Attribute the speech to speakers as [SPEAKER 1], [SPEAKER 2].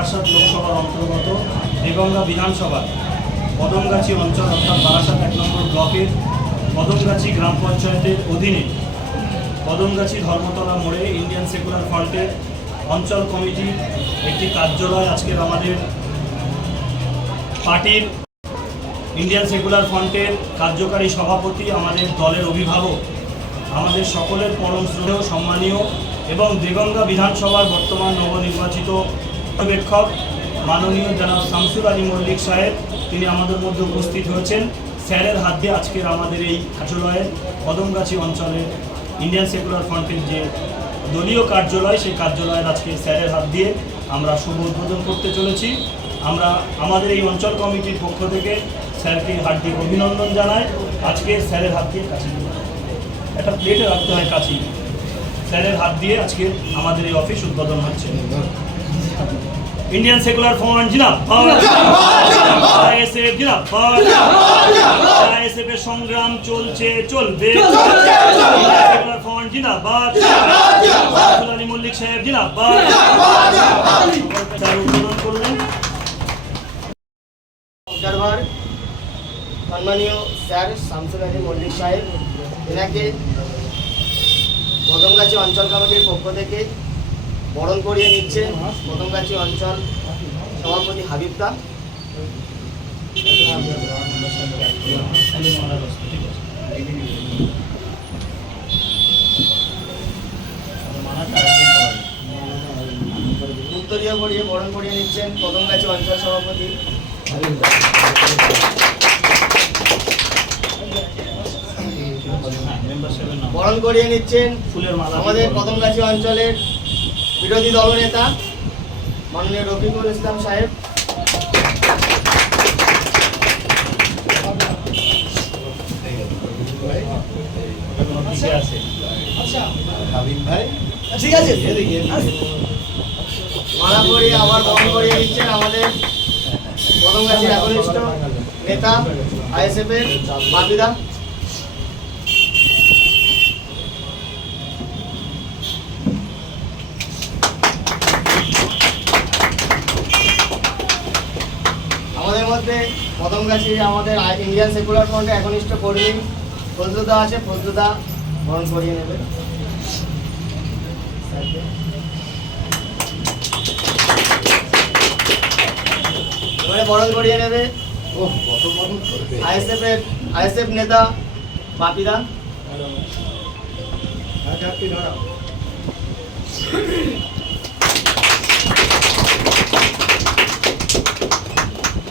[SPEAKER 1] বারাসাত লোকসভার অন্তর্গত দেগঙ্গা বিধানসভা কদমগাছি অঞ্চল অর্থাৎ বারাসাত এক নম্বর ব্লকের কদমগাছি গ্রাম পঞ্চায়েতের অধীনে কদমগাছি ধর্মতলা মোড়ে ইন্ডিয়ান সেকুলার ফ্রন্টের অঞ্চল কমিটির একটি কার্যালয় আজকের আমাদের পার্টির ইন্ডিয়ান সেকুলার ফ্রন্টের কার্যকারী সভাপতি, আমাদের দলের অভিভাবক, আমাদের সকলের পরম শ্রদ্ধেয়, সম্মানীয় এবং দেগঙ্গা বিধানসভার বর্তমান নবনির্বাচিত পর্যবেক্ষক মাননীয় জনাব শামসুল আলী মল্লিক সাহেব, তিনি আমাদের মধ্যে উপস্থিত হয়েছেন। স্যারের হাত দিয়ে আজকের আমাদের এই কার্যালয়ের কদমগাছি অঞ্চলের ইন্ডিয়ান সেকুলার ফ্রন্টের যে দলীয় কার্যালয়, সেই কার্যালয়ের আজকে স্যারের হাত দিয়ে আমরা শুভ উদ্বোধন করতে চলেছি। আমরা আমাদের এই অঞ্চল কমিটির পক্ষ থেকে স্যারকে হাত দিয়ে অভিনন্দন জানাই। আজকে স্যারের হাত দিয়ে কাছে একটা প্লেটে রাখতে হয় কাছে। স্যারের হাত দিয়ে আজকে আমাদের এই অফিস উদ্বোধন হচ্ছে। ইন্ডিয়ান সেকুলার ফ্রন্ট জিনাবাদ আইএসএফ জিনাবাদ আইএসএফ এর সংগ্রাম চলছে চলবে। সেকুলার ফ্রন্ট জিনাবাদ আব্দুল মল্লিক সাহেব স্যার উদ্বোধন করলেন।
[SPEAKER 2] অবজারভার সম্মানীয় স্যার শামসুল আলী মল্লিক সাহেব এনাকে কদমগাছি অঞ্চল কমিটির পক্ষ থেকে বরণ করিয়ে নিচ্ছে কদমগাছি অঞ্চল সভাপতি হাবিব দা উত্তরীয় করিয়ে বরণ করিয়ে নিচ্ছেন কদমগাছি অঞ্চল সভাপতি। বরণ করিয়ে নিচ্ছেন
[SPEAKER 1] ফুলের মালা
[SPEAKER 2] আমাদের কদমগাছি অঞ্চলের বিরোধী দলনেতা মাননীয় রফিকুল ইসলাম সাহেব।
[SPEAKER 1] দিকে আছে
[SPEAKER 2] করিয়ে আবার বরণ করিয়ে নিচ্ছেন আমাদের একনিষ্ঠ নেতা আইএসএফ এর বাপিদা আমাদের মধ্যে কদমগাছি আমাদের ইন্ডিয়ান সেকুলার ফ্রন্টের একনিষ্ঠ কর্মী ফজলুদা আছে ফজলুদা বরণ করিয়ে নেবে। এবারে বরণ করিয়ে নেবে। আইএসএফ এর আইএসএফ নেতা বাপিদা